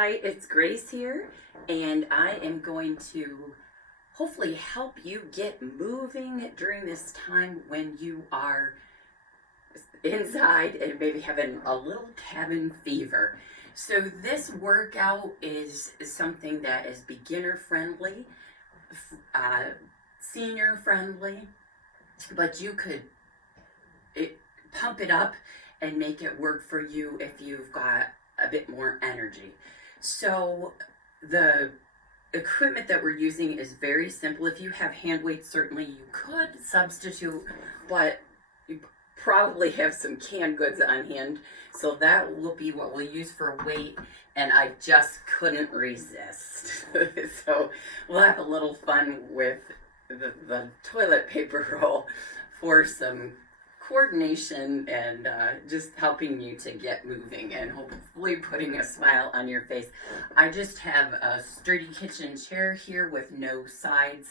Hi, it's Grace here, and I am going to hopefully help you get moving during this time when you are inside and maybe having a little cabin fever. So this workout is something that is beginner friendly, senior friendly, but you could pump it up and make it work for you if you've got a bit more energy. So the equipment that we're using is very simple. If you have hand weights, certainly you could substitute, but you probably have some canned goods on hand. So that will be what we'll use for a weight, and I just couldn't resist. So we'll have a little fun with the toilet paper roll for some coordination and just helping you to get moving and hopefully putting a smile on your face. I just have a sturdy kitchen chair here with no sides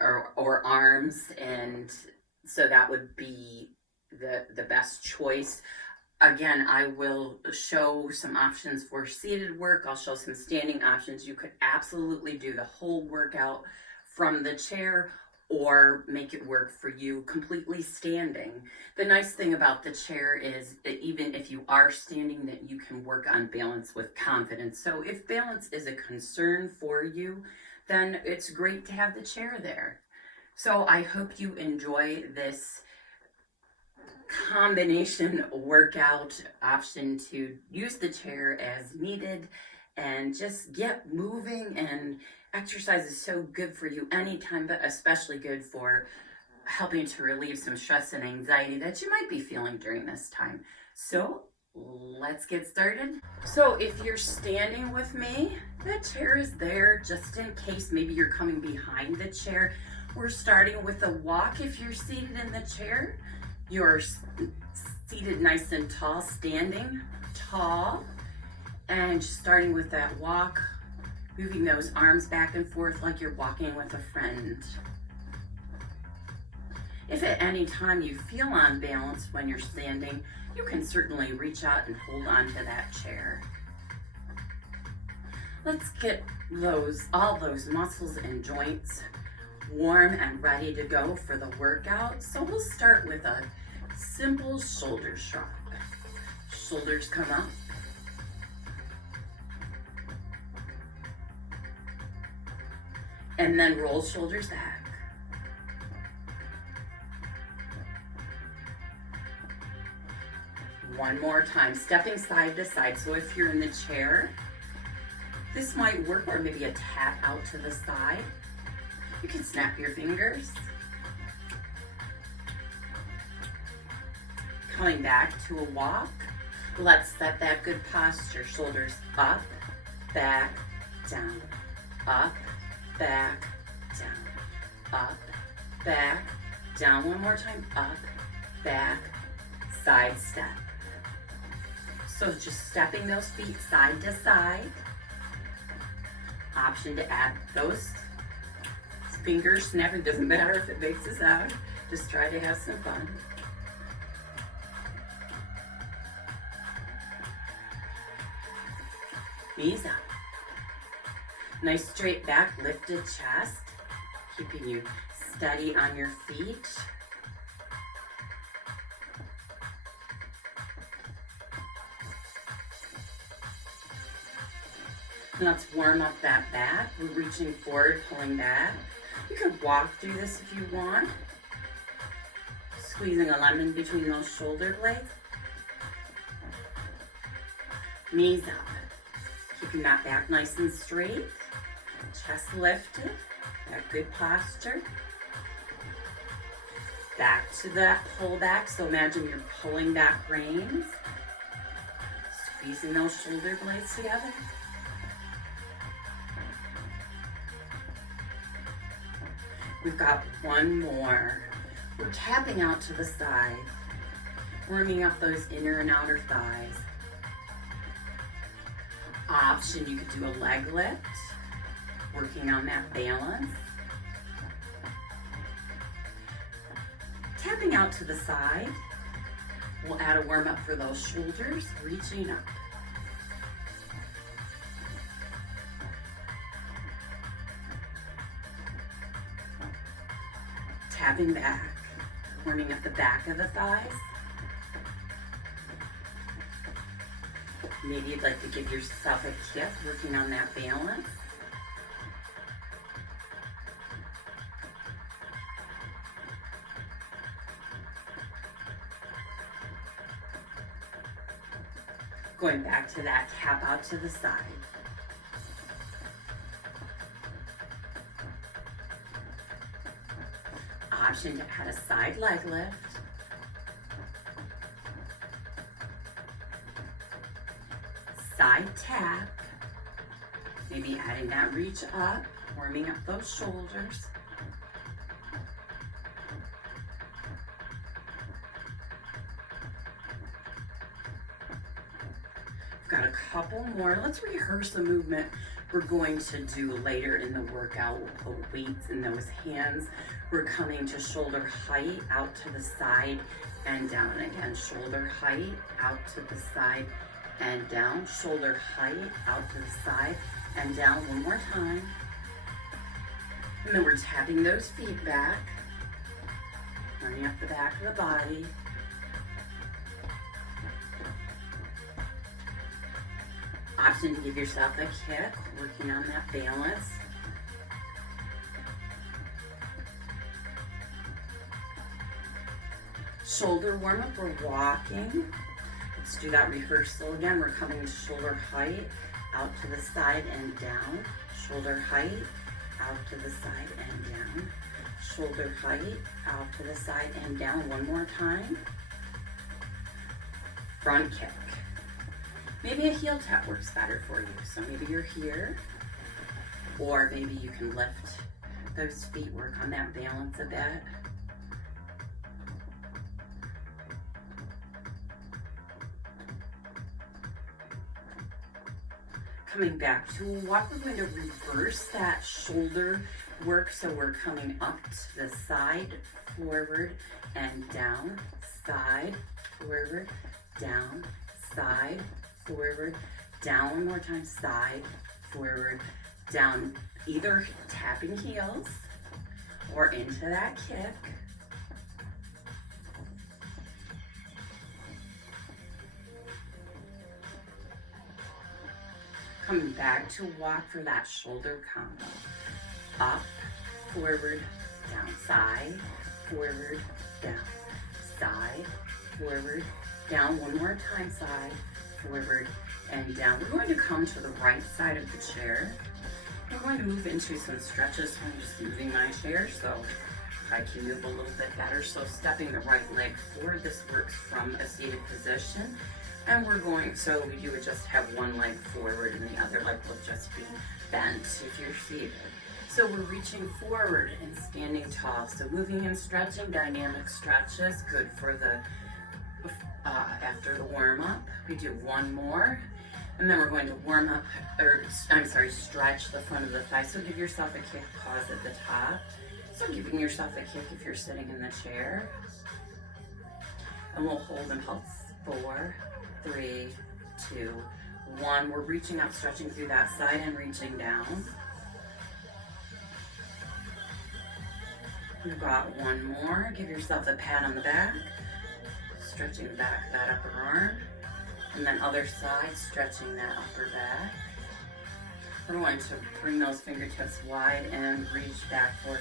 or arms, and so that would be the best choice. Again, I will show some options for seated work. I'll show some standing options. You could absolutely do the whole workout from the chair or make it work for you completely standing. The nice thing about the chair is that even if you are standing, that you can work on balance with confidence. So if balance is a concern for you, then it's great to have the chair there. So I hope you enjoy this combination workout option to use the chair as needed and just get moving. And exercise is so good for you anytime, but especially good for helping to relieve some stress and anxiety that you might be feeling during this time. So let's get started. So if you're standing with me, the chair is there just in case maybe you're coming behind the chair. We're starting with a walk. If you're seated in the chair, you're seated nice and tall, standing tall, and just starting with that walk, moving those arms back and forth like you're walking with a friend. If at any time you feel unbalanced when you're standing, you can certainly reach out and hold on to that chair. Let's get all those muscles and joints warm and ready to go for the workout. So we'll start with a simple shoulder shrug. Shoulders come up. And then roll shoulders back. One more time, stepping side to side. So if you're in the chair, this might work, or maybe a tap out to the side. You can snap your fingers. Coming back to a walk. Let's set that good posture. Shoulders up, back, down, up, back, down, up, back, down. One more time, up, back, side step. So just stepping those feet side to side. Option to add those fingers snapping, doesn't matter if it makes a sound. Just try to have some fun. Knees up. Nice straight back, lifted chest, keeping you steady on your feet. Let's warm up that back. We're reaching forward, pulling back. You can walk through this if you want. Squeezing a lemon between those shoulder blades. Knees up. Keeping that back nice and straight. Chest lifted. That good posture. Back to that pull back. So imagine you're pulling back reins. Squeezing those shoulder blades together. We've got one more. We're tapping out to the side, warming up those inner and outer thighs. Option, you could do a leg lift, working on that balance. Tapping out to the side, we'll add a warm up for those shoulders, reaching up. tapping back, warming up the back of the thighs. Maybe you'd like to give yourself a kick, working on that balance. Going back to that tap out to the side. Option to add a side leg lift. Side tap. Maybe adding that reach up, warming up those shoulders. Got a couple more. Let's rehearse the movement we're going to do later in the workout. We'll put weights in those hands. We're coming to shoulder height, out to the side and down. Again, shoulder height, out to the side and down. Shoulder height, out to the side and down. One more time. And then we're tapping those feet back, running up the back of the body. Option to give yourself a kick, working on that balance. Shoulder warm up, we're walking. Let's do that rehearsal again. We're coming to shoulder height, out to the side and down. Shoulder height, out to the side and down. Shoulder height, out to the side and down. One more time. Front kick. Maybe a heel tap works better for you. So maybe you're here, or maybe you can lift those feet, work on that balance a bit. Coming back to a walk, we're going to reverse that shoulder work. So we're coming up to the side, forward and down, side, forward, down, side, forward, down. One more time, side, forward, down. Either tapping heels or into that kick. Coming back to walk for that shoulder combo. Up, forward, down, side, forward, down, side, forward, down. One more time, side, forward, and down. We're going to come to the right side of the chair. We're going to move into some stretches. So I'm just moving my chair so I can move a little bit better. So stepping the right leg forward. This works from a seated position. And we're going, so you would just have one leg forward and the other leg will just be bent if you're seated. So we're reaching forward and standing tall. So moving and stretching, dynamic stretches, good for the, after the warm up. We do one more, and then we're going to warm up, stretch the front of the thigh. So give yourself a kick, pause at the top. So giving yourself a kick if you're sitting in the chair. And we'll hold and pulse. 4, 3, 2, 1. We're reaching out, stretching through that side and reaching down. We've got one more. Give yourself a pat on the back. Stretching back that upper arm. And then other side, stretching that upper back. We're going to bring those fingertips wide and reach back for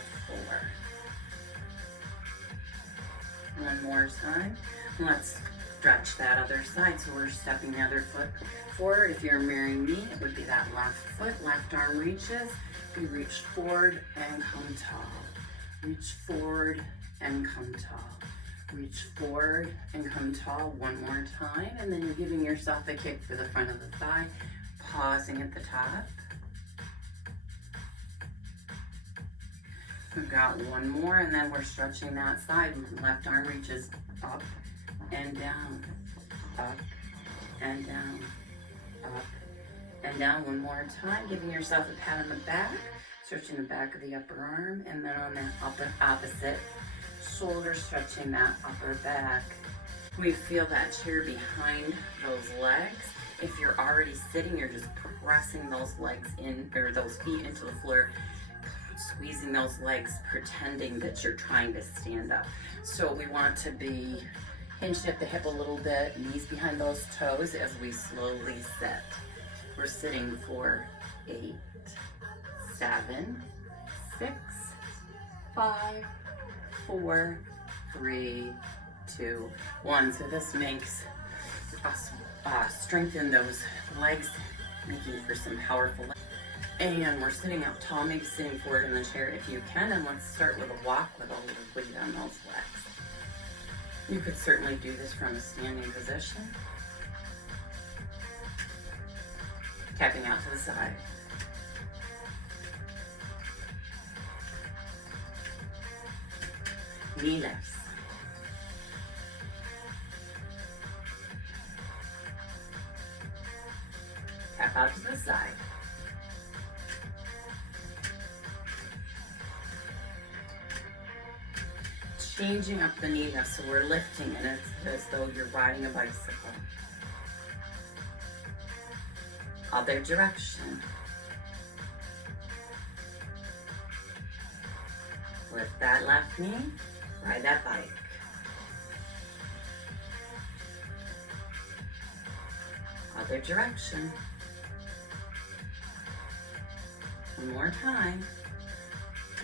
4. One more time. Let's stretch that other side. So we're stepping the other foot forward. If you're mirroring me, it would be that left foot. Left arm reaches. We reach forward and come tall. Reach forward and come tall. Reach forward and come tall. One more time. And then you're giving yourself a kick for the front of the thigh. Pausing at the top. We've got one more, and then we're stretching that side. Left arm reaches up and down, up and down, up and down. One more time, giving yourself a pat on the back, stretching the back of the upper arm, and then on that opposite shoulder, stretching that upper back. We feel that chair behind those legs. If you're already sitting, you're just pressing those legs in, or those feet into the floor, squeezing those legs, pretending that you're trying to stand up. So we want to be hinged at the hip a little bit, knees behind those toes as we slowly sit. We're sitting for 8, 7, 6, 5, 4, 3, 2, 1. So this makes us strengthen those legs, making for some powerful legs. And we're sitting up tall, maybe sitting forward in the chair if you can. And let's start with a walk with a little weight on those legs. You could certainly do this from a standing position. Tapping out to the side. Knee lifts. Tap out to the side. Changing up the knee lift, so we're lifting it as though you're riding a bicycle. Other direction. Lift that left knee, ride that bike. Other direction. One more time.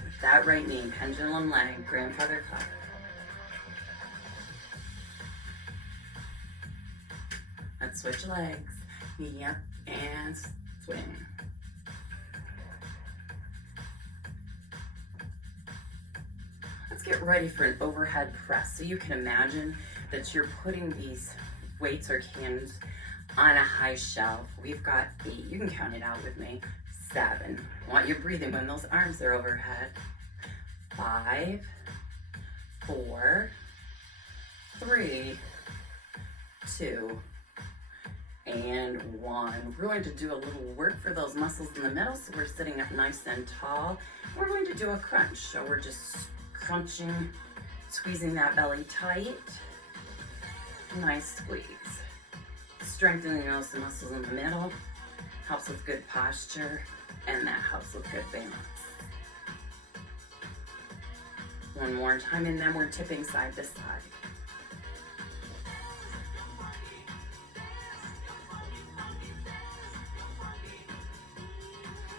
Lift that right knee, pendulum leg, grandfather clock. Let's switch legs, knee up and swing. Let's get ready for an overhead press. So you can imagine that you're putting these weights or cans on a high shelf. We've got 8, you can count it out with me. 7, I want you breathing when those arms are overhead. 5, 4, 3, 2, and 1. We're going to do a little work for those muscles in the middle, so we're sitting up nice and tall. We're going to do a crunch, so we're just crunching, squeezing that belly tight. Nice squeeze. Strengthening those muscles in the middle helps with good posture, and that helps with good balance. One more time, and then we're tipping side to side.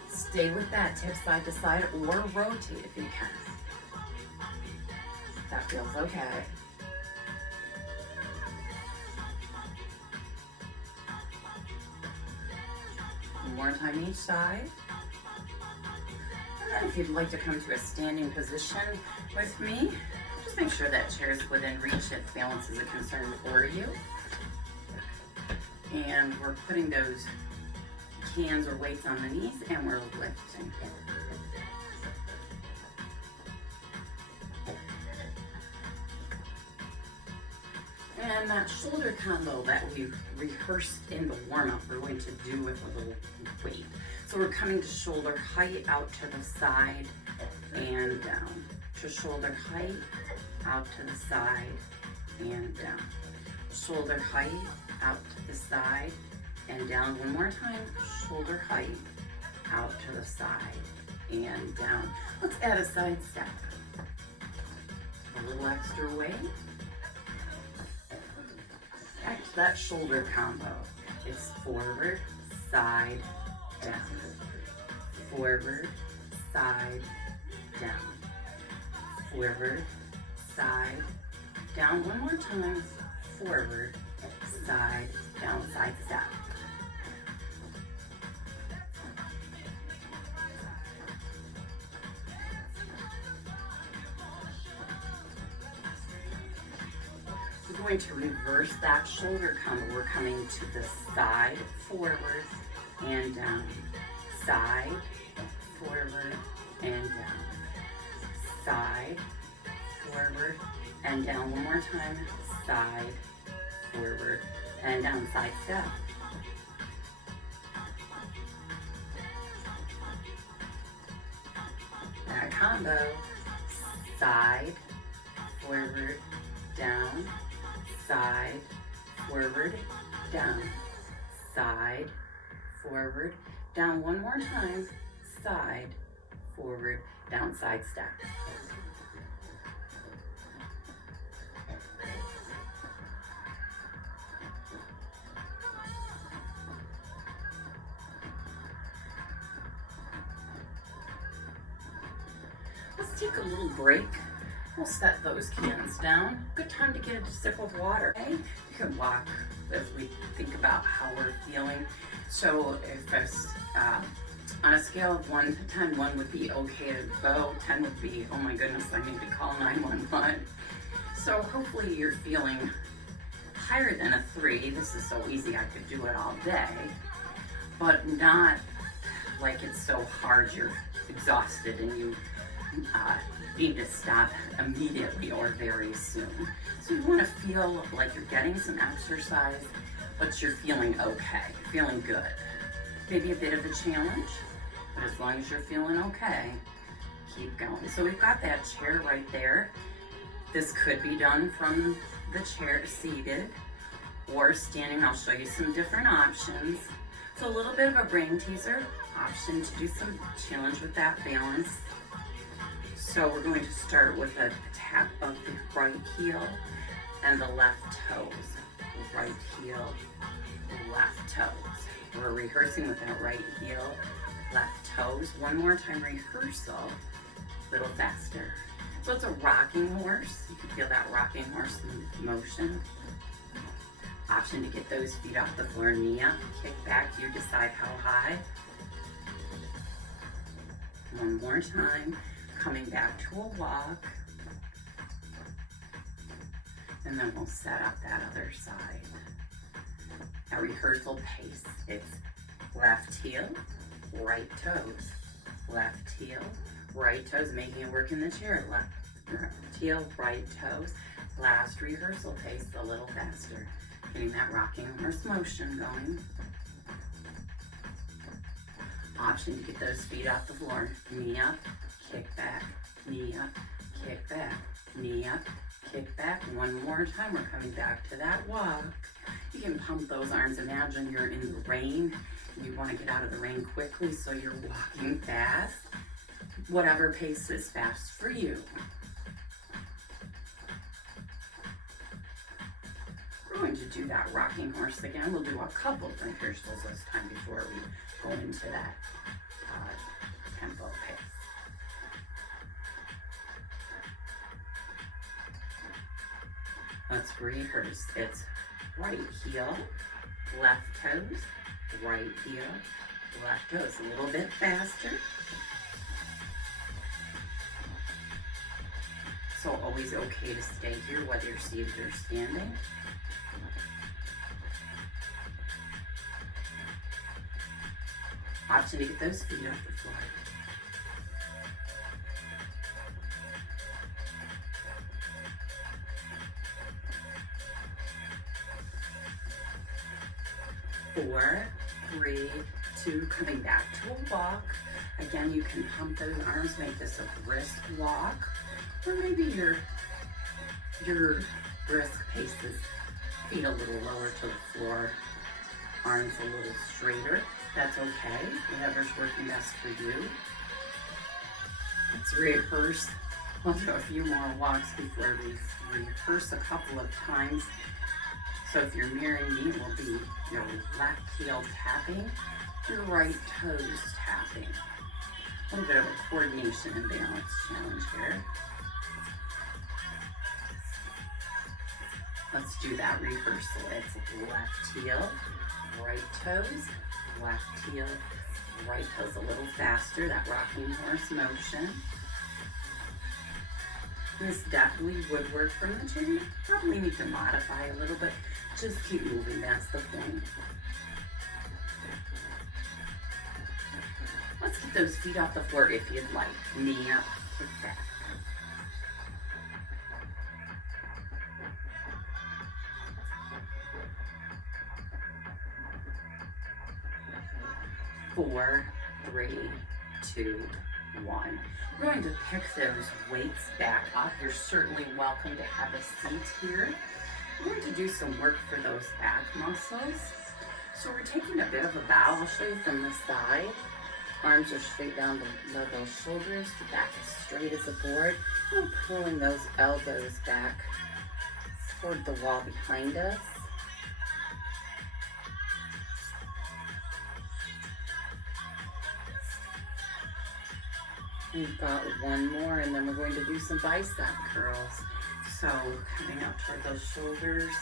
Stay with that tip side to side or rotate if you can. That feels okay. One more time each side. And then if you'd like to come to a standing position with me, just make sure that chair is within reach if balance is a concern for you. And we're putting those cans or weights on the knees and we're lifting. And that shoulder combo that we rehearsed in the warm-up, we're going to do with a little weight. So we're coming to shoulder height out to the side and down. To shoulder height, out to the side and down. Shoulder height, out to the side and down. One more time, shoulder height, out to the side and down. Let's add a side step. A little extra weight. Back to that shoulder combo. It's forward, side, down. Forward, side, down. Forward, side, down. One more time. Forward, side, down, side step. We're going to reverse that shoulder combo. We're coming to the side, forward, and down. Side, forward, and down. Side, forward, and down. One more time. Side, forward, and down. Side step. That combo. Side, forward, down. Side, forward, down. Side, forward, down. One more time. Side, forward, down, side step. Let's take a little break. We'll set those cans down. Good time to get a sip of water. Okay? You can walk as we think about how we're feeling. So if it's on a scale of 1 to 10, 1 would be okay to go, 10 would be, oh my goodness, I need to call 911. So hopefully you're feeling higher than a 3. This is so easy, I could do it all day, but not like it's so hard you're exhausted and you need to stop immediately or very soon. So you want to feel like you're getting some exercise, but you're feeling okay, feeling good. Maybe a bit of a challenge, but as long as you're feeling okay, keep going. So we've got that chair right there. This could be done from the chair seated or standing. I'll show you some different options. So a little bit of a brain teaser, option to do some challenge with that balance. So we're going to start with a tap of the right heel and the left toes. Right heel, left toes. We're rehearsing with that right heel, left toes. One more time rehearsal, a little faster. So it's a rocking horse. You can feel that rocking horse motion. Option to get those feet off the floor, knee up, kick back, you decide how high. One more time, coming back to a walk. And then we'll set up that other side. Our rehearsal pace, it's left heel, right toes, left heel, right toes, making it work in the chair, left heel, right toes. Last rehearsal pace, a little faster, getting that rocking horse motion going. Option to get those feet off the floor, knee up, kick back, knee up, kick back, knee up, kick back. One more time, we're coming back to that walk. You can pump those arms. Imagine you're in the rain and you want to get out of the rain quickly, so you're walking fast. Whatever pace is fast for you. We're going to do that rocking horse again. We'll do a couple of rehearsals this time before we go into that tempo pace. Let's rehearse. It's right heel, left toes, right heel, left toes. A little bit faster. So always okay to stay here, whether you're seated or standing. Option to get those feet off the floor. Four, 3, 2, coming back to a walk. Again, you can pump those arms, make this a brisk walk, or maybe your brisk pace is feet a little lower to the floor, arms a little straighter. That's okay, whatever's working best for you. Let's rehearse. We'll do a few more walks before we rehearse a couple of times. So if you're mirroring me, it will be your left heel tapping, your right toes tapping. A little bit of a coordination and balance challenge here. Let's do that rehearsal. It's left heel, right toes, left heel, right toes. A little faster, that rocking horse motion. This definitely would work from the chair. You probably need to modify a little bit. Just keep moving, that's the point. Let's get those feet off the floor if you'd like. Knee up, kick back. Four, 3, 2, 1. We're going to pick those weights back up. You're certainly welcome to have a seat here. We're going to do some work for those back muscles. So we're taking a bit of a bow. I'll show you from the side. Arms are straight down below those shoulders. The back is straight as a board. And pulling those elbows back toward the wall behind us. We've got one more, and then we're going to do some bicep curls. So coming up toward those shoulders,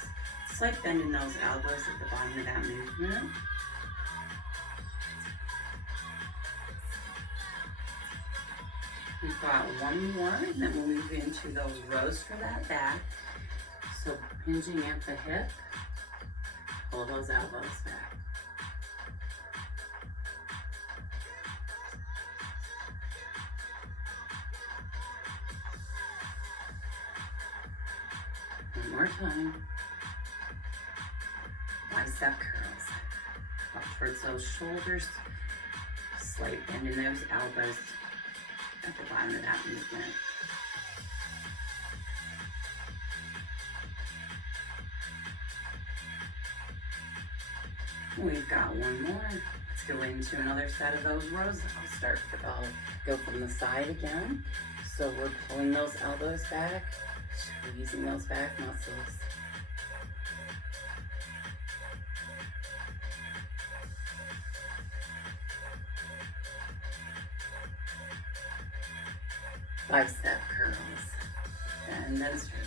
slight bend in those elbows at the bottom of that movement. We've got one more, and then we'll move into those rows for that back. So hinging at the hip, pull those elbows back. One more time. Bicep curls. Up towards those shoulders. Slight bend in those elbows at the bottom of that movement. We've got one more. Let's go into another set of those rows. I'll go from the side again. So we're pulling those elbows back, squeezing those back muscles. Bicep curls, and then straighten.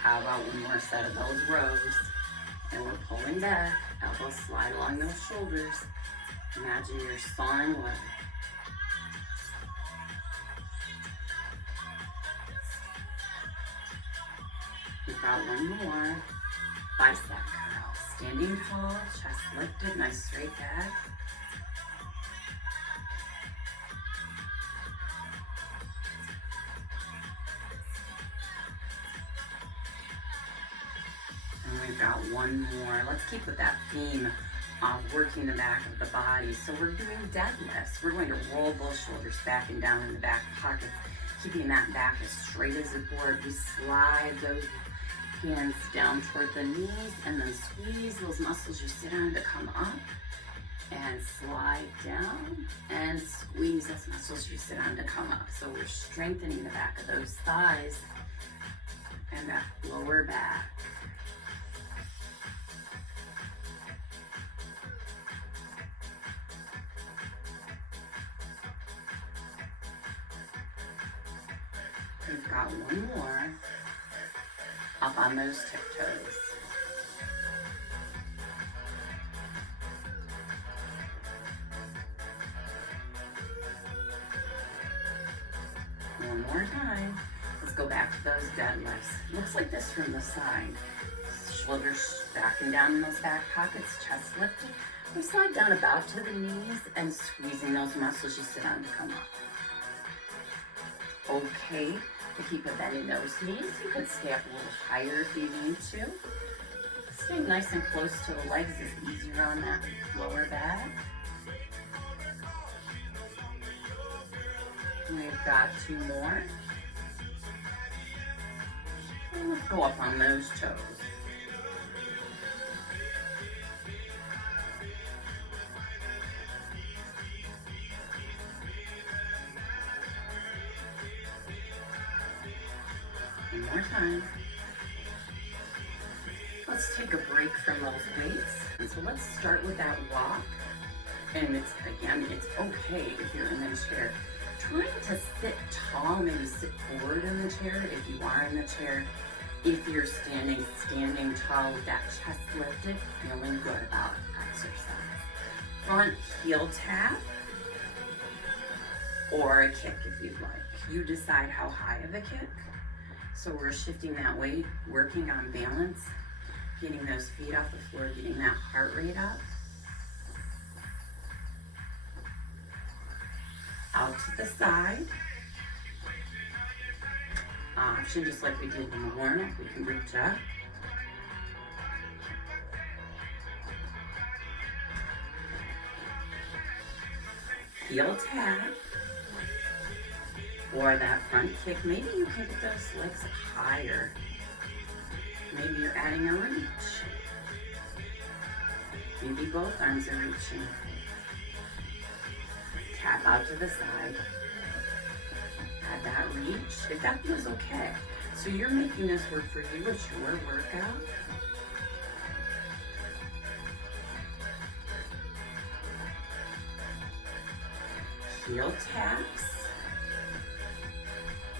How about one more set of those rows? And we're pulling back, elbows slide along those shoulders. Imagine you're sawing wood. We've got one more. Bicep curl. Standing tall, chest lifted, nice straight back. And we've got one more. Let's keep with that theme of working the back of the body. So we're doing deadlifts. We're going to roll those shoulders back and down in the back pockets, keeping that back as straight as a board. We slide those hands down toward the knees and then squeeze those muscles you sit on to come up and slide down and squeeze those muscles you sit on to come up. So we're strengthening the back of those thighs and that lower back. We've got one more. Up on those tiptoes. One more time. Let's go back to those deadlifts. Looks like this from the side. Shoulders back and down in those back pockets, chest lifted. We slide down about to the knees and squeezing those muscles you sit on to come up. Okay. To keep it bending those knees, you could stay up a little higher if you need to. Staying nice and close to the legs is easier on that lower back. And we've got two more. And let's go up on those toes. One more time. Let's take a break from those weights. And so let's start with that walk. And it's okay if you're in the chair. Trying to sit tall, maybe sit forward in the chair if you are in the chair. If you're standing tall with that chest lifted, feeling good about exercise. Front heel tap or a kick if you'd like. You decide how high of a kick. So we're shifting that weight, working on balance, getting those feet off the floor, getting that heart rate up. Out to the side. Option, just like we did in the warm-up, we can reach up. Heel tap. or that front kick. Maybe you can get those legs higher. Maybe you're adding a reach. Maybe both arms are reaching. Tap out to the side. Add that reach, if that feels okay. So you're making this work for you. It's your workout. Heel taps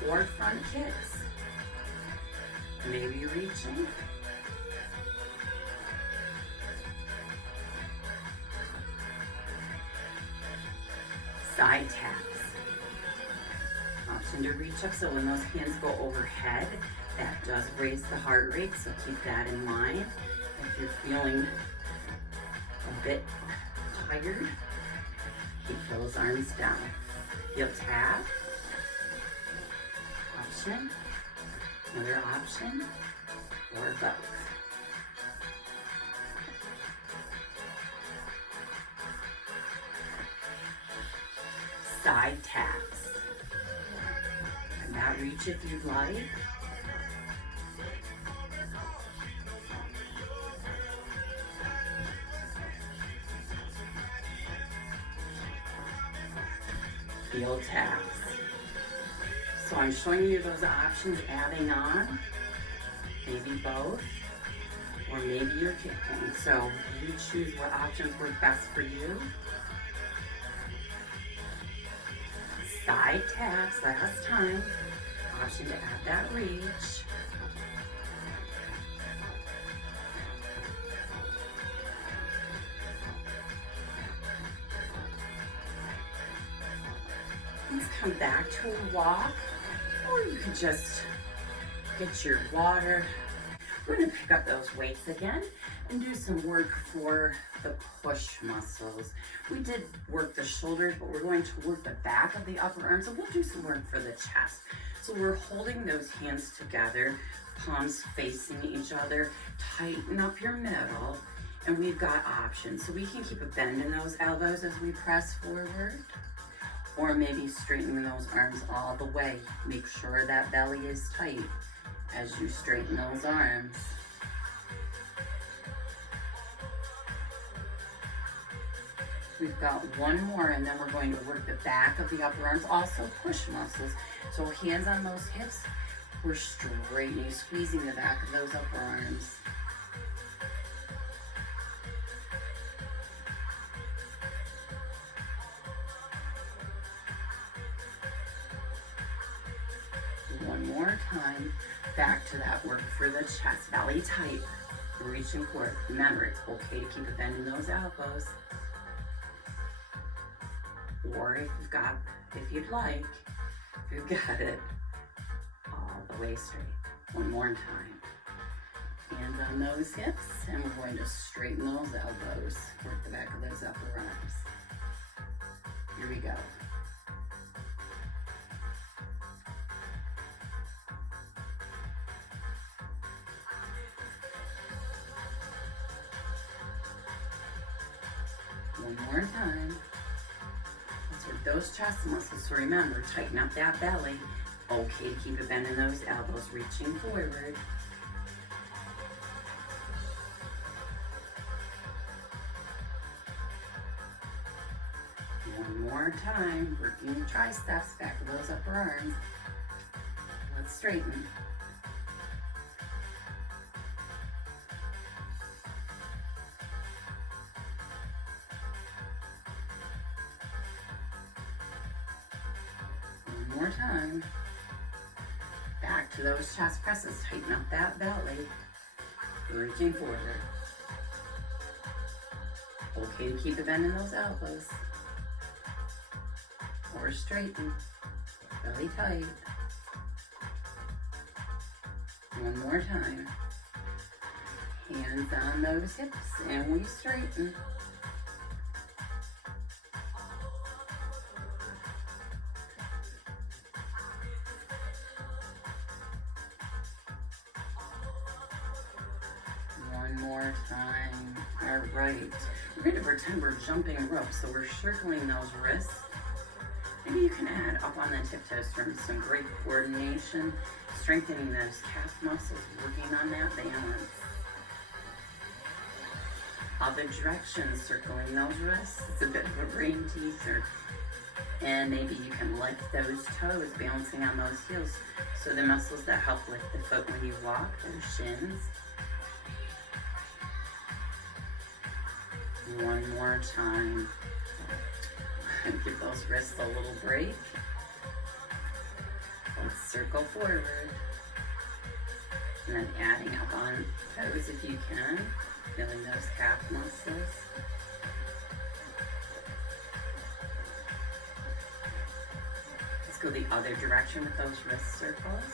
or front kicks. Maybe reaching. Side taps. Option to reach up, so when those hands go overhead, that does raise the heart rate, so keep that in mind. If you're feeling a bit tired, keep those arms down. Heel tap. Option. Another option. Or both. Side taps. And that reach if you'd like. Heel taps. So I'm showing you those options, adding on, maybe both, or maybe you're kicking. So you choose what options work best for you. Side taps, last time. Option to add that reach. Let's come back to a walk, or you could just get your water. We're gonna pick up those weights again and do some work for the push muscles. We did work the shoulders, but we're going to work the back of the upper arms, and we'll do some work for the chest. So we're holding those hands together, palms facing each other, tighten up your middle, and we've got options. So we can keep a bend in those elbows as we press forward, or maybe straighten those arms all the way. Make sure that belly is tight as you straighten those arms. We've got one more, and then we're going to work the back of the upper arms, also push muscles. So hands on those hips, we're straightening, squeezing the back of those upper arms. One more time, back to that work for the chest, belly tight, reaching forward. Remember, it's okay to keep a bend in those elbows. Or if you'd like, if you've got it, all the way straight. One more time. Hands on those hips, and we're going to straighten those elbows. Work the back of those upper arms. Here we go. One more time. Let's work those chest muscles. So remember, tighten up that belly. Okay to keep a bend in those elbows, reaching forward. One more time, working the triceps, back of those upper arms. Let's straighten. One more time. Back to those chest presses. Tighten up that belly. Reaching forward. Okay to keep a bend in those elbows. Or straighten. Belly tight. One more time. Hands on those hips, and we straighten. One more time. All right. We're going to pretend we're jumping rope. So we're circling those wrists, and maybe you can add up on the tiptoes from some great coordination, strengthening those calf muscles, working on that balance. Other directions, circling those wrists. It's a bit of a brain teaser. And maybe you can lift those toes, balancing on those heels. So the muscles that help lift the foot when you walk, those shins. One more time. Give those wrists a little break. Let's circle forward. And then adding up on toes if you can. Feeling those calf muscles. Let's go the other direction with those wrist circles.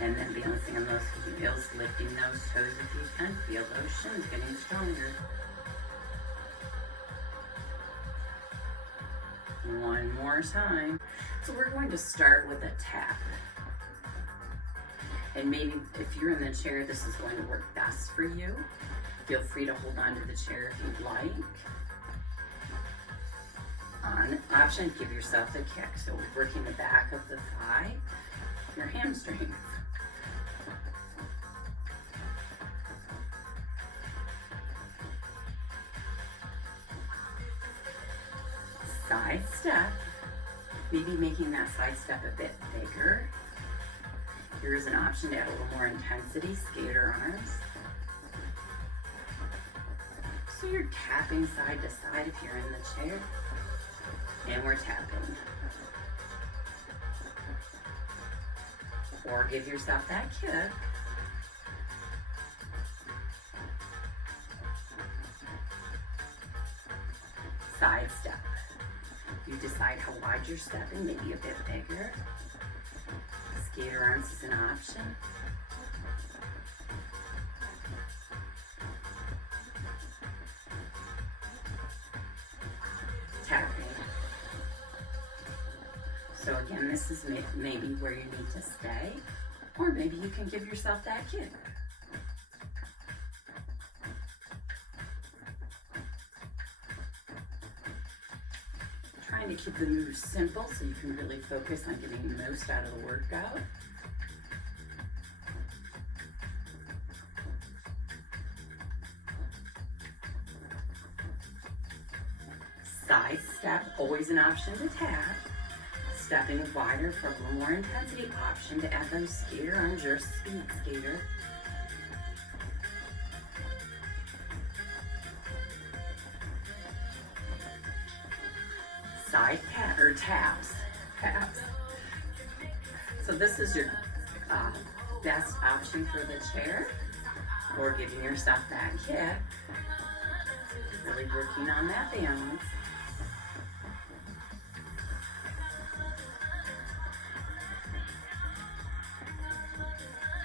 And then balancing on those heels, lifting those toes if you can. Feel those shins getting stronger. One more time. So we're going to start with a tap. And maybe if you're in the chair, this is going to work best for you. Feel free to hold on to the chair if you'd like. On option, give yourself a kick. So we're working the back of the thigh, your hamstrings. Side step, maybe making that side step a bit bigger. Here's an option to add a little more intensity, skater arms. So you're tapping side to side if you're in the chair. And we're tapping. Or give yourself that kick. Side step. You decide how wide you're stepping, maybe a bit bigger. Skater arms is an option. Tapping. So again, this is maybe where you need to stay, or maybe you can give yourself that kick. Trying to keep the moves simple so you can really focus on getting the most out of the workout. Side step, always an option to tap. Stepping wider for a little more intensity, option to add those skater arms, your speed skater. Side tap, or taps. So this is your best option for the chair, or giving yourself that kick. Really working on that balance.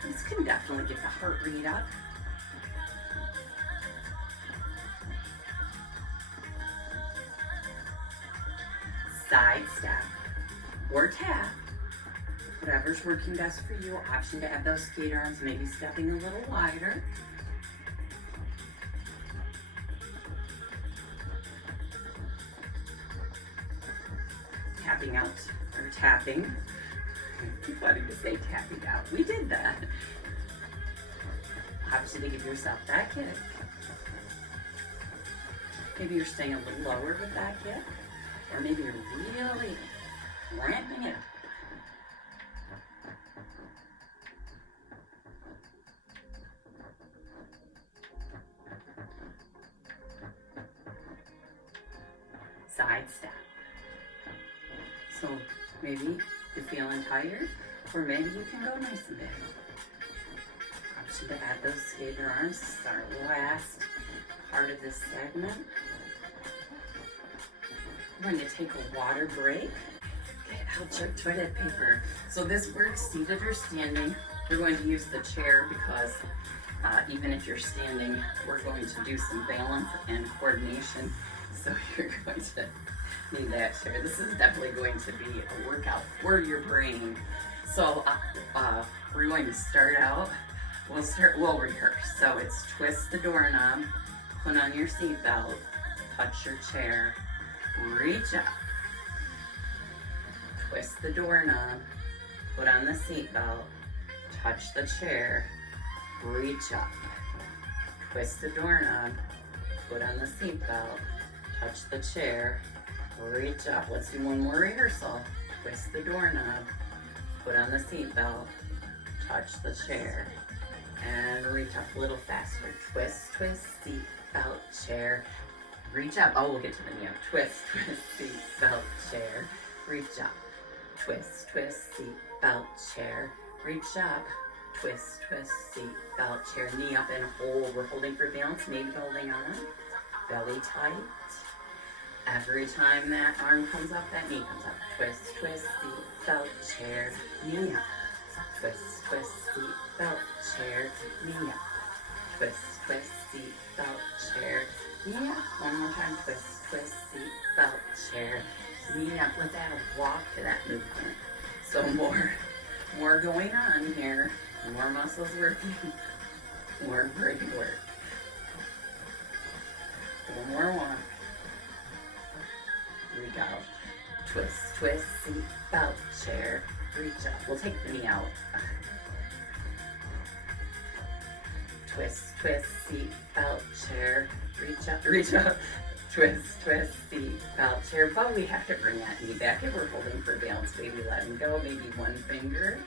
This can definitely get the heart rate up. Side step or tap, whatever's working best for you. Option to add those skater arms, maybe stepping a little wider. Tapping out, or tapping. I keep wanting to say tapping out. We did that. Option to give yourself that kick. Maybe you're staying a little lower with that kick. Or maybe you're really ramping it up. Side step. So maybe you're feeling tired, or maybe you can go nice and big. Option to add those skater arms. This is our last part of this segment. We're going to take a water break. Get out your toilet paper. So this works seated or standing. We're going to use the chair because even if you're standing, we're going to do some balance and coordination. So you're going to need that chair. This is definitely going to be a workout for your brain. So we're going to start out. We'll rehearse. So it's twist the doorknob, put on your seatbelt, touch your chair, reach up, twist the doorknob, put on the seatbelt, touch the chair, reach up. Twist the doorknob, put on the seatbelt, touch the chair, reach up. Let's do one more rehearsal. Twist the doorknob, put on the seatbelt, touch the chair, and reach up a little faster. Twist, twist, seatbelt, chair, reach up. Oh, we'll get to the knee up. Twist, twist, seatbelt, chair, reach up. Twist, twist, seatbelt, chair, reach up. Twist, twist, seatbelt, chair, knee up and hold. We're holding for balance, maybe holding on. Belly tight. Every time that arm comes up, that knee comes up. Twist, twist, seatbelt, chair, knee up. Twist, twist, seatbelt, chair, knee up. Twist, twist, seatbelt, chair, knee up. One more time. Twist, twist, seatbelt, chair, knee up. Let that walk to that movement. So more going on here. More muscles working. More brain work. One more one. Here we go. Twist, twist, seatbelt, chair, reach up. We'll take the knee out. Twist, twist, seatbelt, chair, reach up, reach up. Twist, twist, seatbelt, chair. But we have to bring that knee back if we're holding for balance. Maybe letting go, maybe one finger.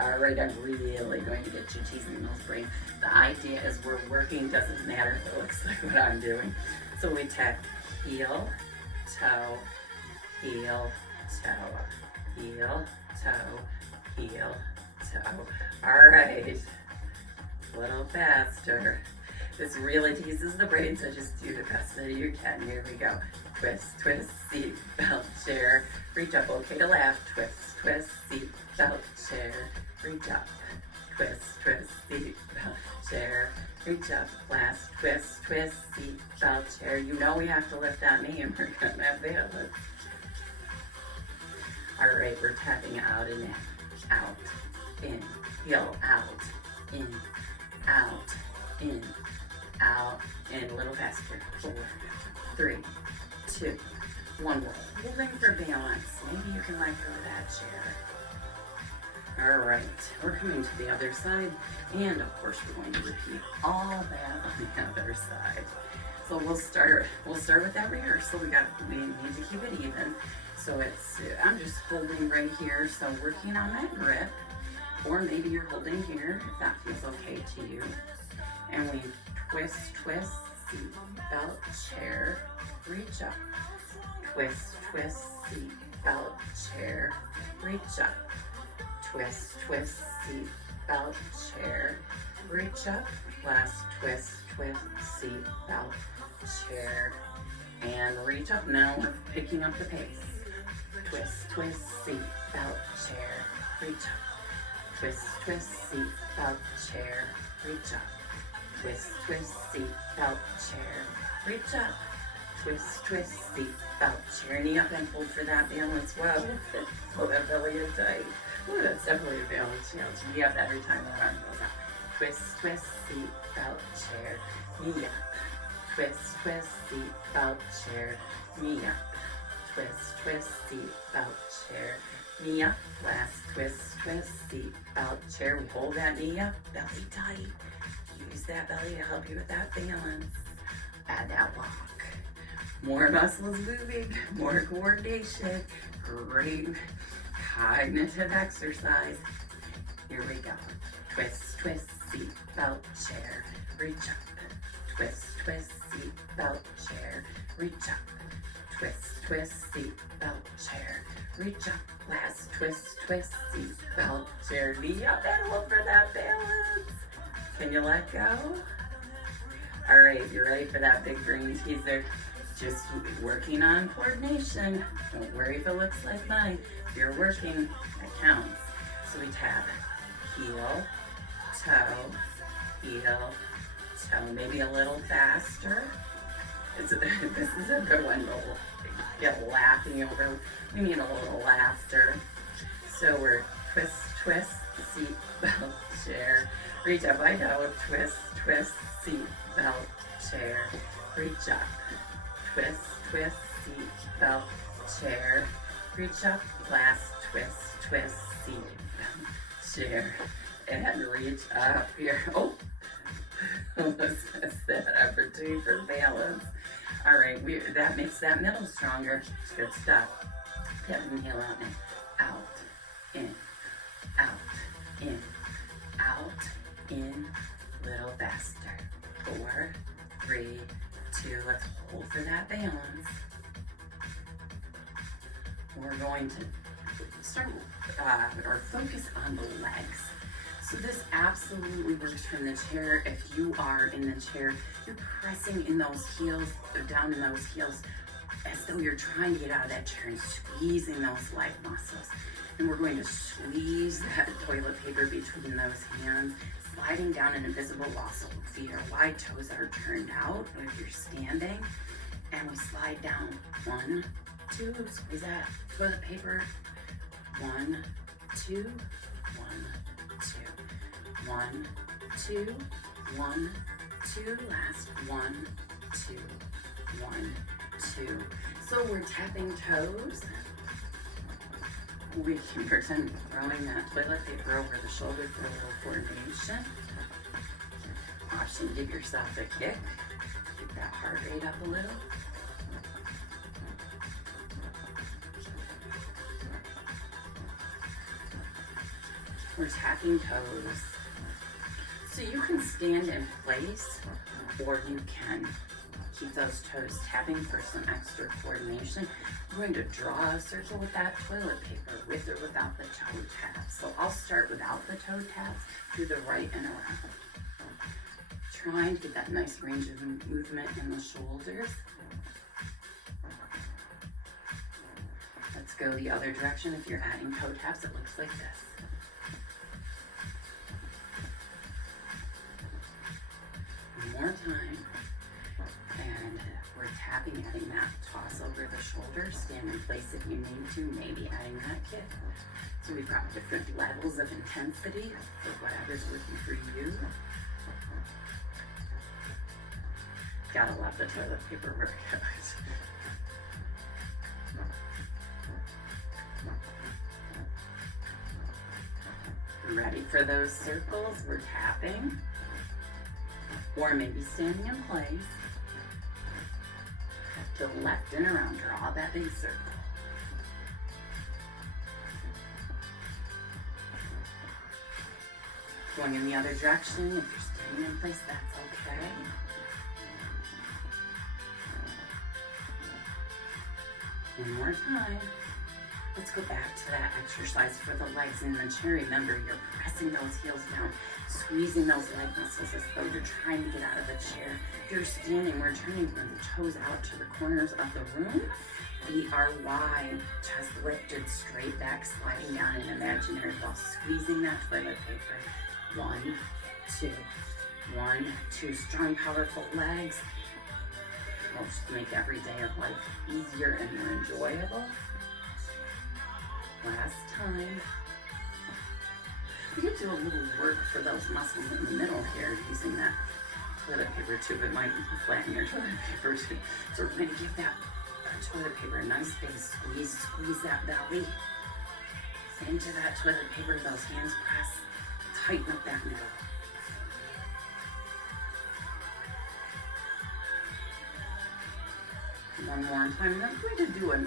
All right, I'm really going to get you cheesy nose brain. The idea is we're working, doesn't matter if it looks like what I'm doing. So we tap heel, toe, heel, toe, heel, toe, heel, toe. All right, a little faster. This really teases the brain, so just do the best that you can. Here we go. Twist, twist, seatbelt, chair, reach up. Okay to laugh. Twist, twist, seatbelt, chair, reach up. Twist, twist, seatbelt, chair, reach up. Last twist, twist, seatbelt, chair. You know we have to lift that knee and we're gonna have balance. All right, we're tapping out and in, out, in, heel, out, in, out, in, out, and a little faster. 4, 3, 2, 1. We're holding for balance. Maybe you can let go of that chair. All right, we're coming to the other side, and of course we're going to repeat all that on the other side. So we'll start with that rehearsal. We need to keep it even. So I'm just holding right here, so working on that grip, or maybe you're holding here if that feels okay to you. And we twist, twist, seatbelt, chair, reach up. Twist, twist, seatbelt, chair, reach up. Twist, twist, seatbelt, chair, reach up. Last twist, twist, seatbelt, chair, and reach up. Now we're picking up the pace. Twist, twist, seatbelt, chair, reach up. Twist, twist, seatbelt, chair, reach up. Twist, twist, seatbelt, chair, reach up. Twist, twist, seatbelt, chair, knee up and hold for that balance. Wow, pull that belly in tight. Ooh, that's definitely a balance challenge. Knee up every time the arm goes up. Twist, twist, seatbelt, chair, knee up. Twist, twist, seatbelt, chair, knee up. Twist, twist, seatbelt, chair, knee up. Last twist, twist, seatbelt, chair. We hold that knee up, belly tight. Use that belly to help you with that balance. Add that walk. More muscles moving, more coordination. Great cognitive exercise. Here we go. Twist, twist, seatbelt, chair, reach up. Twist, twist, seatbelt, chair, reach up. Twist, twist, seatbelt, chair, reach up. Last twist, twist, seatbelt, chair, knee up and hold for that balance. Can you let go? All right, you're ready for that big brain teaser. Just working on coordination. Don't worry if it looks like mine. If you're working, that counts. So we tap heel, toe, maybe a little faster. This is a good one. We'll get laughing over. We need a little laughter. So we're twist, twist, seatbelt, chair, reach up. I know, twist, twist, seatbelt, chair, reach up. Twist, twist, seatbelt, chair, reach up. Last twist, seat, chair, and reach up here. Oh, let's miss that opportunity for balance. All right, that makes that middle stronger. Good stuff. Pip and heel out now. Out, in, out, in, out, in, little faster. 4, 3, 2, let's hold for that balance. We're going to start or focus on the legs. So this absolutely works from the chair. If you are in the chair, you're pressing in those heels, down in those heels, as though you're trying to get out of that chair and squeezing those leg muscles. And we're going to squeeze that toilet paper between those hands, sliding down an invisible wall so feet are wide, toes are turned out if you're standing. And we slide down 1, 2, squeeze that toilet paper. 1, 2, 1, 2. 1, 2, 1, 2. Last 1, 2, 1, 2. So we're tapping toes. We can pretend throwing that toilet paper over the shoulder for a little coordination. Option, give yourself a kick. Keep that heart rate up a little. We're tapping toes. So you can stand in place, or you can keep those toes tapping for some extra coordination. We're going to draw a circle with that toilet paper, with or without the toe taps. So I'll start without the toe taps, to the right and around. Trying to get that nice range of movement in the shoulders. Let's go the other direction. If you're adding toe taps, it looks like this. One more time. And we're tapping, adding that toss over the shoulder. Stand in place if you need to, maybe adding that kick. So we've got different levels of intensity for whatever's working for you. Gotta love the toilet paper workout. Ready for those circles? We're tapping. Or maybe standing in place. To the left and around, draw that big circle. Going in the other direction, if you're standing in place, that's okay. One more time. Let's go back to that exercise for the legs in the chair. Remember, you're pressing those heels down, squeezing those leg muscles as though you're trying to get out of the chair. If you're standing, we're turning from the toes out to the corners of the room. Feet are wide, chest lifted, straight back, sliding down an imaginary ball, squeezing that toilet paper. 1, 2, 1, 2. Strong, powerful legs. Helps to make every day of life easier and more enjoyable. Last time. We could do a little work for those muscles in the middle here using that toilet paper tube. It might flatten your toilet paper too. So we're going to give that toilet paper a nice big squeeze. Squeeze that belly into that toilet paper. Those hands press. Tighten up that middle. One more time. And I'm going to do a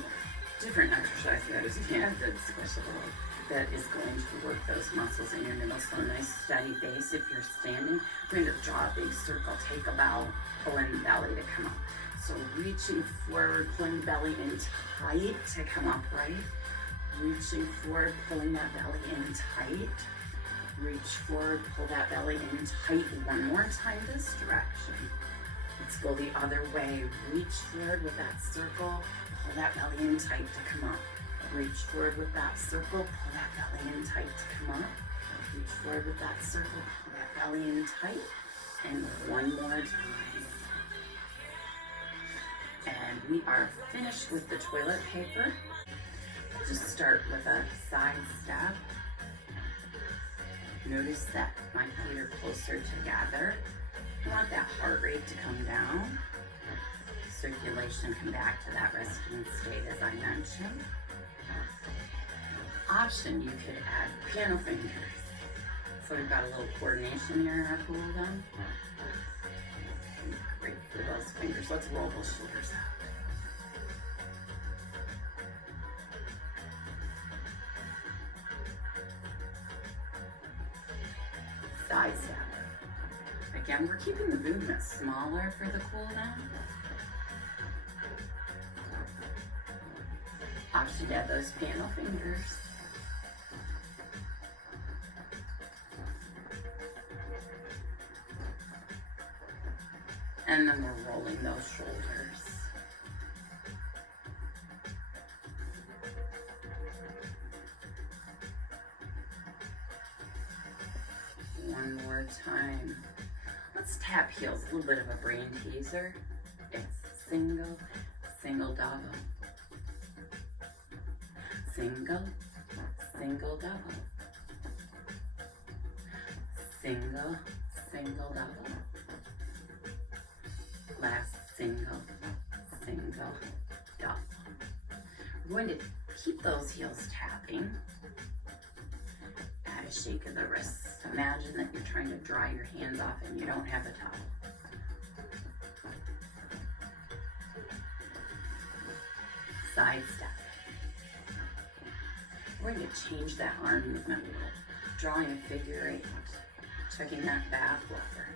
different exercise that is squishable, that is going to work those muscles in your middle. So a nice steady base. If you're standing, we're going to draw a big circle. Take a bow, pull in the belly to come up. So reaching forward, pulling the belly in tight to come up, right? Reaching forward, pulling that belly in tight. Reach forward, pull that belly in tight. One more time this direction. Let's go the other way. Reach forward with that circle. Pull that belly in tight to come up. Reach forward with that circle. Pull that belly in tight to come up. Reach forward with that circle. Pull that belly in tight. And one more time. And we are finished with the toilet paper. Just start with a side step. Notice that my feet are closer together. I want that heart rate to come down. Circulation come back to that resting state as I mentioned. option, you could add piano fingers. So we've got a little coordination here in our cool down. Great for those fingers. Let's roll those shoulders out. Side step. Again, we're keeping the movement smaller for the cool down. Option to add those piano fingers. And then we're rolling those shoulders. One more time. Let's tap heels, a little bit of a brain teaser. It's single, single, double. Single, single, double. Single, single, double. Last single, single, double. We're going to keep those heels tapping. Add a shake of the wrists. Imagine that you're trying to dry your hands off and you don't have a towel. Side step. We're going to change that arm movement a little. Drawing a figure 8. Checking that back lever.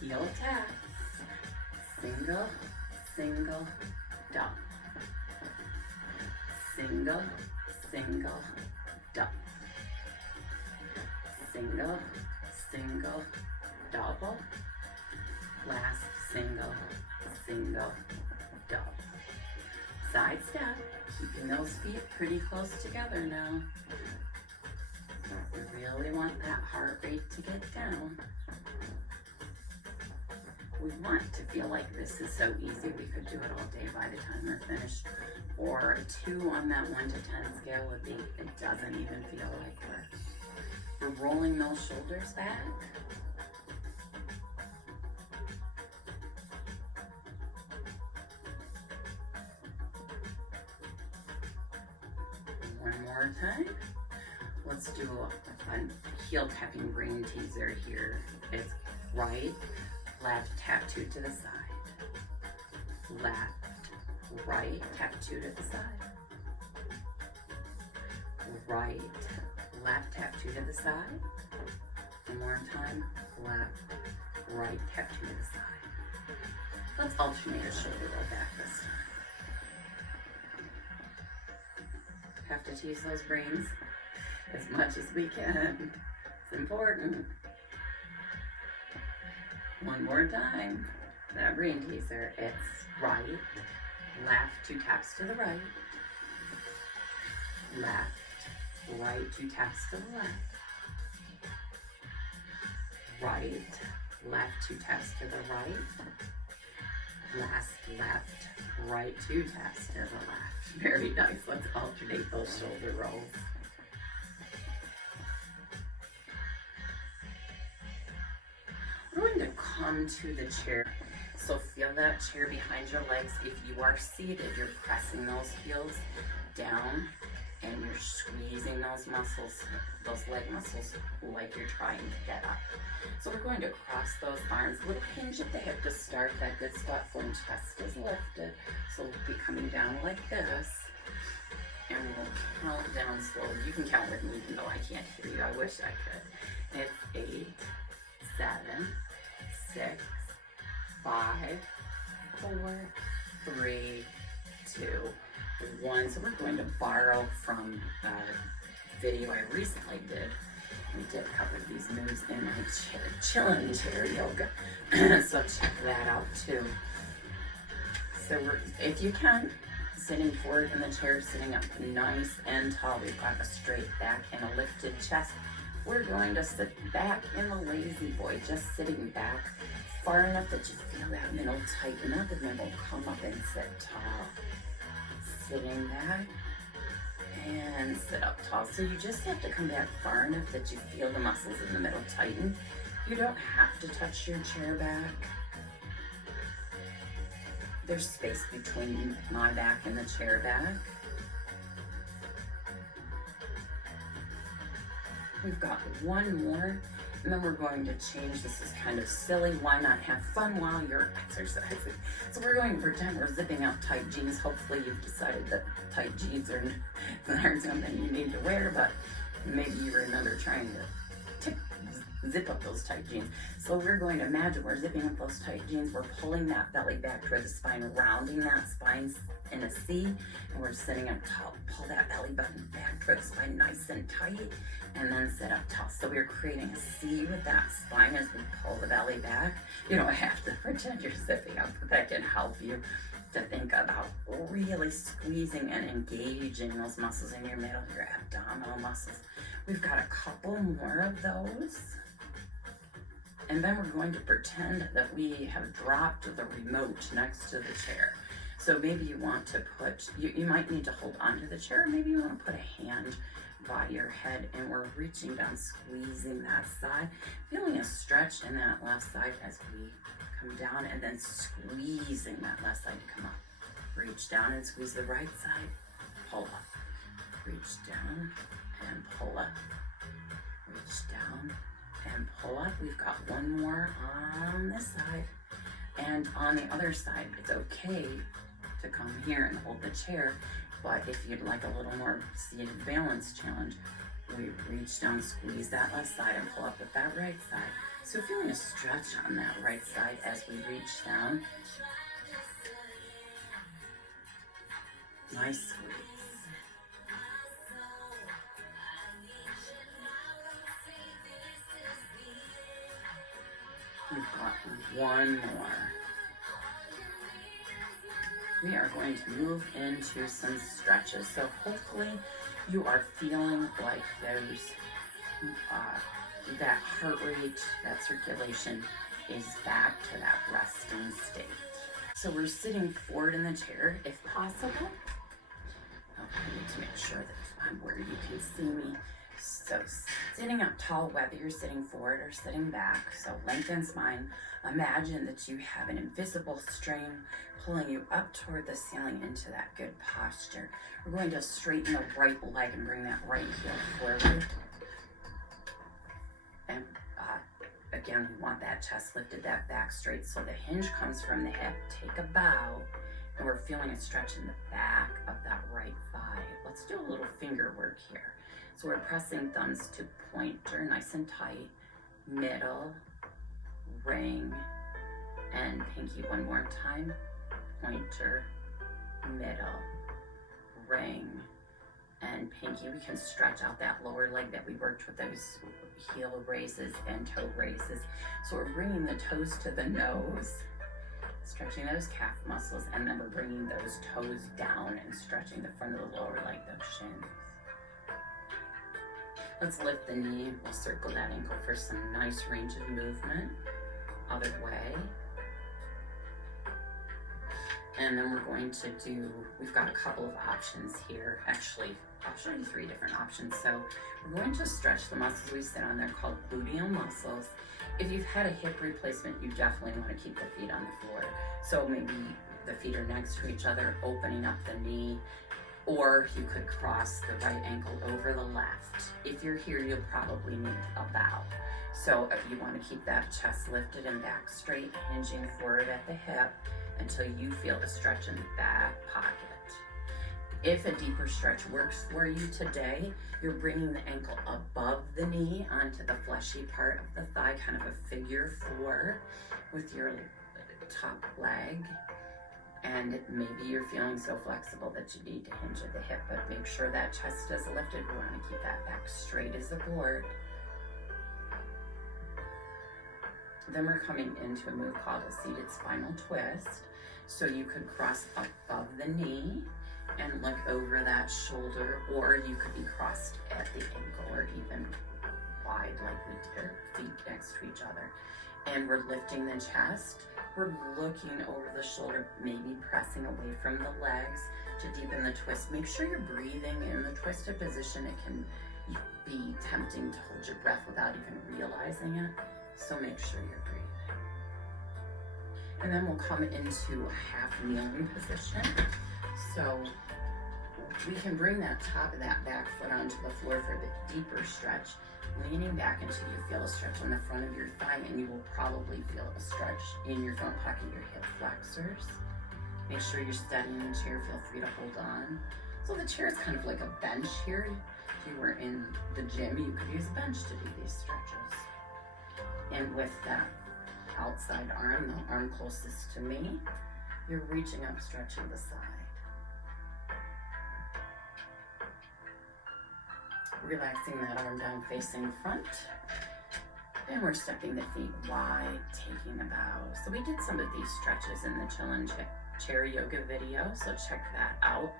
Heel taps. Single, single, double. Single, single, double. Single, single, double. Last single, single, double. Side step, keeping those feet pretty close together now. We really want that heart rate to get down. We want to feel like this is so easy we could do it all day by the time we're finished. Or a 2 on that 1 to 10 scale would be, it doesn't even feel like we're rolling those shoulders back. One more time. Let's do a heel tapping brain teaser here. It's right, left, tap 2 to the side. Left, right, tap 2 to the side. Right, left, tap 2 to the side. One more time. Left, right, tap 2 to the side. Let's alternate a shoulder roll back this time. Have to tease those brains as much as we can. It's important. One more time. That brain teaser. It's right, left, 2 taps to the right. Left, right, 2 taps to the left. Right, left, 2 taps to the right. Last, left, right, 2 taps to the left. Very nice. Let's alternate those shoulder rolls. We're going to come to the chair. So feel that chair behind your legs. If you are seated, you're pressing those heels down and you're squeezing those muscles, those leg muscles, like you're trying to get up. So we're going to cross those arms, a little hinge at the hip to start that good squat form. Chest is lifted. So we'll be coming down like this. And we'll count down slowly. You can count with me even though I can't hear you. I wish I could. It's 8, 7, 6, 5, 4, 3, 2, 1. So we're going to borrow from a video I recently did. We did cover these moves in my chillin' chair yoga. So check that out too. So if you can, sitting forward in the chair, sitting up nice and tall. We've got a straight back and a lifted chest. We're going to sit back in the lazy boy, just sitting back far enough that you feel that middle tighten up, and then we'll come up and sit tall. Sitting back and sit up tall. So you just have to come back far enough that you feel the muscles in the middle tighten. You don't have to touch your chair back. There's space between my back and the chair back. We've got one more, and then we're going to change. This is kind of silly. Why not have fun while you're exercising? So we're going to pretend we're zipping up tight jeans. Hopefully you've decided that tight jeans aren't something you need to wear, but maybe you remember trying to zip up those tight jeans. So we're going to imagine we're zipping up those tight jeans. We're pulling that belly back toward the spine, rounding that spine in a C, and we're sitting up tall. Pull that belly button back toward the spine nice and tight, and then sit up tall. So we're creating a C with that spine as we pull the belly back. You don't have to pretend you're zipping up, but that can help you to think about really squeezing and engaging those muscles in your middle, your abdominal muscles. We've got a couple more of those. And then we're going to pretend that we have dropped the remote next to the chair. So maybe you want to put, you might need to hold onto the chair, maybe you want to put a hand by your head, and we're reaching down, squeezing that side, feeling a stretch in that left side as we come down, and then squeezing that left side to come up. Reach down and squeeze the right side, pull up. Reach down and pull up. Reach down and pull up. We've got one more on this side, and on the other side it's okay to come here and hold the chair, but if you'd like a little more seated balance challenge, we reach down, squeeze that left side, and pull up with that right side. So feeling a stretch on that right side as we reach down. Nice squeeze. We've got one more. We are going to move into some stretches. So hopefully you are feeling like there's that heart rate, that circulation is back to that resting state. So we're sitting forward in the chair if possible. Oh, I need to make sure that I'm where you can see me. So sitting up tall, whether you're sitting forward or sitting back, so lengthen spine. Imagine that you have an invisible string pulling you up toward the ceiling into that good posture. We're going to straighten the right leg and bring that right heel forward. And again, we want that chest lifted, that back straight, so the hinge comes from the hip. Take a bow, and we're feeling a stretch in the back of that right thigh. Let's do a little finger work here. So we're pressing thumbs to pointer, nice and tight, middle, ring, and pinky. One more time. Pointer, middle, ring, and pinky. We can stretch out that lower leg that we worked with, those heel raises and toe raises. So we're bringing the toes to the nose, stretching those calf muscles, and then we're bringing those toes down and stretching the front of the lower leg, those shins. Let's lift the knee. We'll circle that ankle for some nice range of movement. Other way. And then we're going to do, we've got a couple of options here. Actually, I'll show you 3 different options. So we're going to stretch the muscles we sit on. They're called gluteal muscles. If you've had a hip replacement, you definitely want to keep the feet on the floor. So maybe the feet are next to each other, opening up the knee, or you could cross the right ankle over the left. If you're here, you'll probably need a bow. So if you want to keep that chest lifted and back straight, hinging forward at the hip until you feel the stretch in the back pocket. If a deeper stretch works for you today, you're bringing the ankle above the knee onto the fleshy part of the thigh, kind of a figure 4 with your top leg. And maybe you're feeling so flexible that you need to hinge at the hip, but make sure that chest is lifted. We want to keep that back straight as a board. Then we're coming into a move called a seated spinal twist. So you could cross above the knee and look over that shoulder, or you could be crossed at the ankle or even wide like we did, feet next to each other. And we're lifting the chest. We're looking over the shoulder, maybe pressing away from the legs to deepen the twist. Make sure you're breathing in the twisted position. It can be tempting to hold your breath without even realizing it. So make sure you're breathing. And then we'll come into a half kneeling position. So we can bring that top of that back foot onto the floor for a bit deeper stretch, leaning back until you feel a stretch on the front of your thigh, and you will probably feel a stretch in your front pocket, your hip flexors. Make sure you're steady in the chair, feel free to hold on. So the chair is kind of like a bench here. If you were in the gym, you could use a bench to do these stretches. And with that outside arm, the arm closest to me, you're reaching up, stretching the side. Relaxing that arm down, facing front. And we're stepping the feet wide, taking a bow. So we did some of these stretches in the Chill and Chair Yoga video, so check that out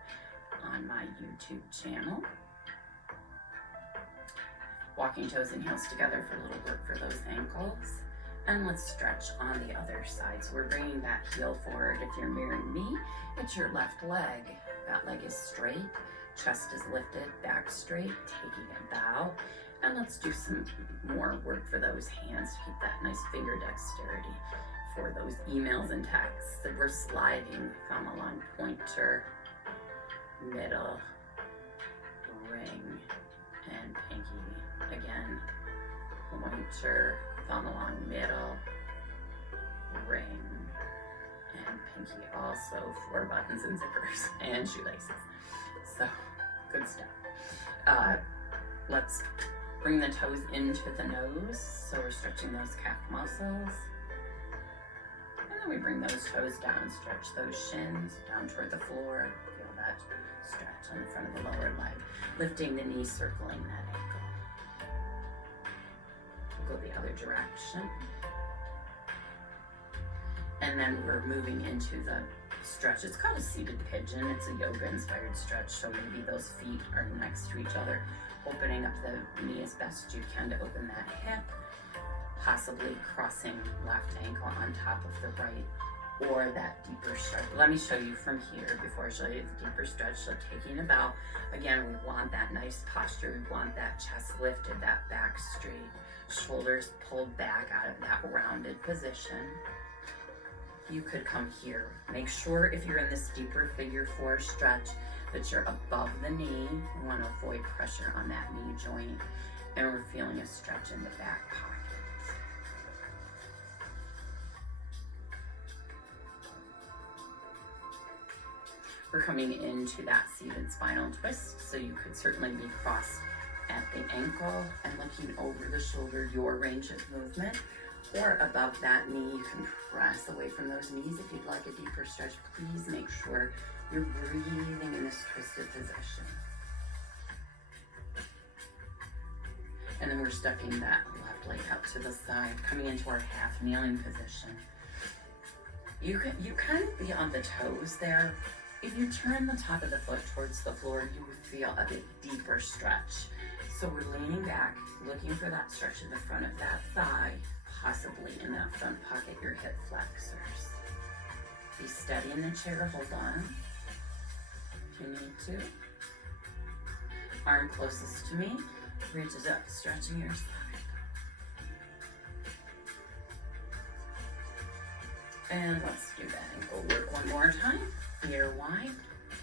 on my YouTube channel. Walking toes and heels together for a little work for those ankles. And let's stretch on the other side. So we're bringing that heel forward. If you're mirroring me, it's your left leg. That leg is straight, chest is lifted, back straight, taking a bow. And let's do some more work for those hands to keep that nice finger dexterity for those emails and texts. So we're sliding thumb along pointer, middle, ring, and pinky. Again, pointer, thumb along middle, ring, and pinky. Also 4 buttons and zippers and shoelaces. So, good stuff. Let's bring the toes into the nose. So we're stretching those calf muscles. And then we bring those toes down, stretch those shins down toward the floor. Feel that stretch on the front of the lower leg. Lifting the knee, circling that ankle. We'll go the other direction. And then we're moving into the stretch. It's called a seated pigeon. It's a yoga inspired stretch. So maybe those feet are next to each other, opening up the knee as best you can to open that hip, possibly crossing left ankle on top of the right, or that deeper stretch. Let me show you from here before I show you the deeper stretch. So taking a bow, again, we want that nice posture. We want that chest lifted, that back straight, shoulders pulled back out of that rounded position. You could come here. Make sure if you're in this deeper figure 4 stretch that you're above the knee. We want to avoid pressure on that knee joint. And we're feeling a stretch in the back pocket. We're coming into that seated spinal twist. So you could certainly be crossed at the ankle and looking over the shoulder, your range of movement. Or above that knee, you can press away from those knees. If you'd like a deeper stretch, please make sure you're breathing in this twisted position. And then we're stepping that left leg out to the side, coming into our half kneeling position. You kind of be on the toes there. If you turn the top of the foot towards the floor, you would feel a bit deeper stretch. So we're leaning back, looking for that stretch in the front of that thigh, possibly in that front pocket, your hip flexors. Be steady in the chair, hold on if you need to. Arm closest to me, reaches up, stretching your side. And let's do that ankle work one more time. Feet are wide,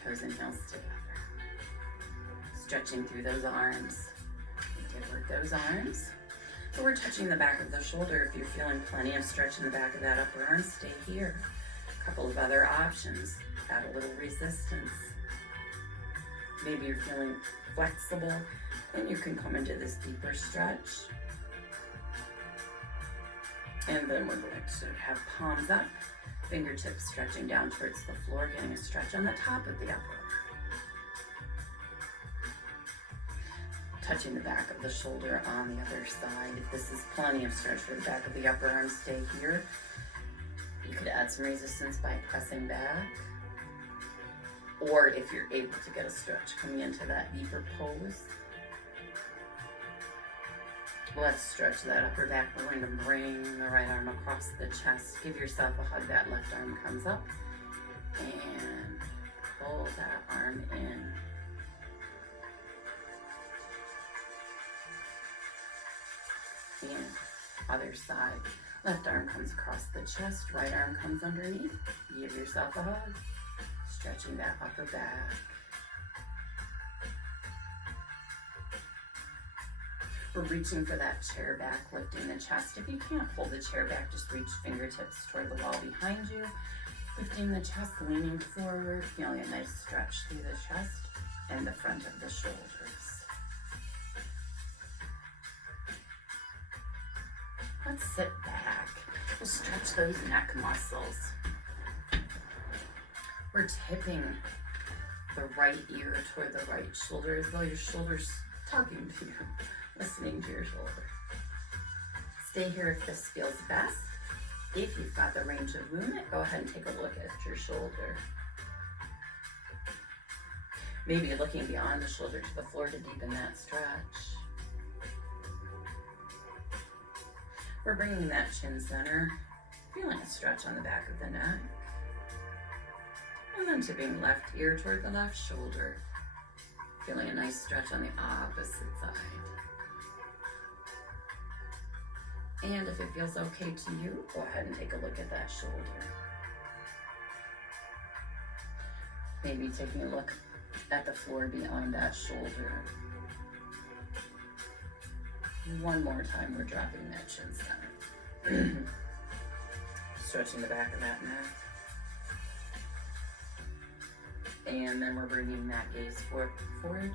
toes and heels together. Stretching through those arms. We did work those arms. So we're touching the back of the shoulder. If you're feeling plenty of stretch in the back of that upper arm, stay here. A couple of other options. Add a little resistance. Maybe you're feeling flexible and you can come into this deeper stretch. And then we're going to have palms up, fingertips stretching down towards the floor, getting a stretch on the top of the upper arm. Touching the back of the shoulder on the other side. If this is plenty of stretch for the back of the upper arm, stay here. You could add some resistance by pressing back. Or if you're able to get a stretch coming into that deeper pose. Let's stretch that upper back. We're going to bring the right arm across the chest. Give yourself a hug. That left arm comes up. And pull that arm in. And other side. Left arm comes across the chest, right arm comes underneath. Give yourself a hug, stretching that upper back. We're reaching for that chair back, lifting the chest. If you can't pull the chair back, just reach fingertips toward the wall behind you. Lifting the chest, leaning forward, feeling a nice stretch through the chest and the front of the shoulders. Let's sit back. We'll stretch those neck muscles. We're tipping the right ear toward the right shoulder as though your shoulder's talking to you, listening to your shoulder. Stay here if this feels best. If you've got the range of movement, go ahead and take a look at your shoulder. Maybe looking beyond the shoulder to the floor to deepen that stretch. We're bringing that chin center, feeling a stretch on the back of the neck. And then tipping left ear toward the left shoulder, feeling a nice stretch on the opposite side. And if it feels okay to you, go ahead and take a look at that shoulder. Maybe taking a look at the floor beyond that shoulder. One more time, we're dropping that chin center. Stretching the back of that neck. And then we're bringing that gaze forward.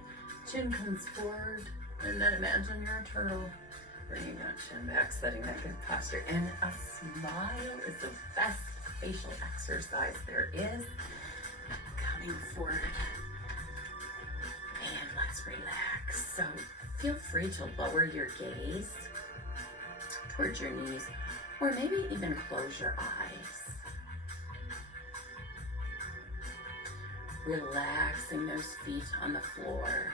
Chin comes forward. And then imagine you're a turtle. Bringing that chin back, setting that good posture. And a smile is the best facial exercise there is. Coming forward. And let's relax. So feel free to lower your gaze towards your knees, or maybe even close your eyes. Relaxing those feet on the floor.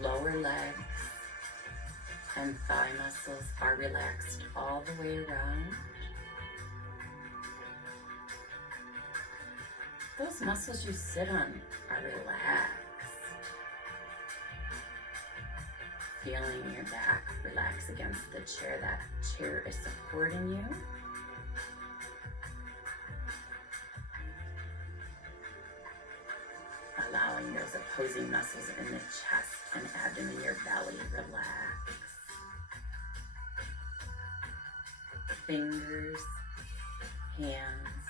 Lower legs and thigh muscles are relaxed all the way around. Those muscles you sit on are relaxed. Feeling your back relax against the chair. That chair is supporting you. Allowing those opposing muscles in the chest and abdomen, your belly, relax. Fingers, hands,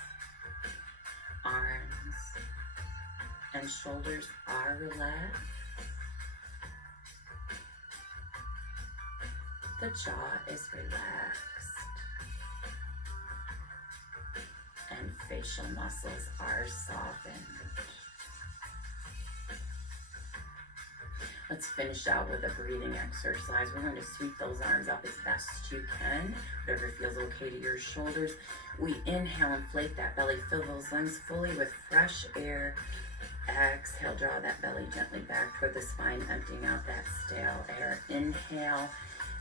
arms, and shoulders are relaxed. The jaw is relaxed. And facial muscles are softened. Let's finish out with a breathing exercise. We're going to sweep those arms up as best you can, whatever feels okay to your shoulders. We inhale, inflate that belly, fill those lungs fully with fresh air. Exhale, draw that belly gently back toward the spine, emptying out that stale air. Inhale,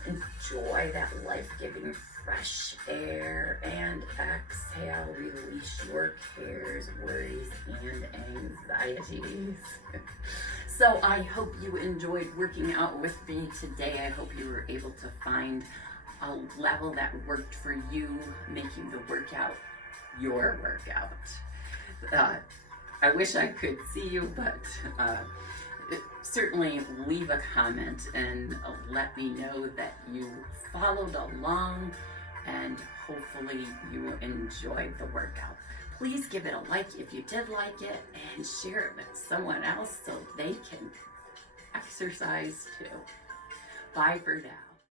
enjoy that life-giving fresh air, and exhale, release your cares, worries, and anxieties. So I hope you enjoyed working out with me today. I hope you were able to find a level that worked for you, making the workout your workout. I wish I could see you, but certainly leave a comment and let me know that you followed along and hopefully you enjoyed the workout. Please give it a like if you did like it, and share it with someone else so they can exercise too. Bye for now.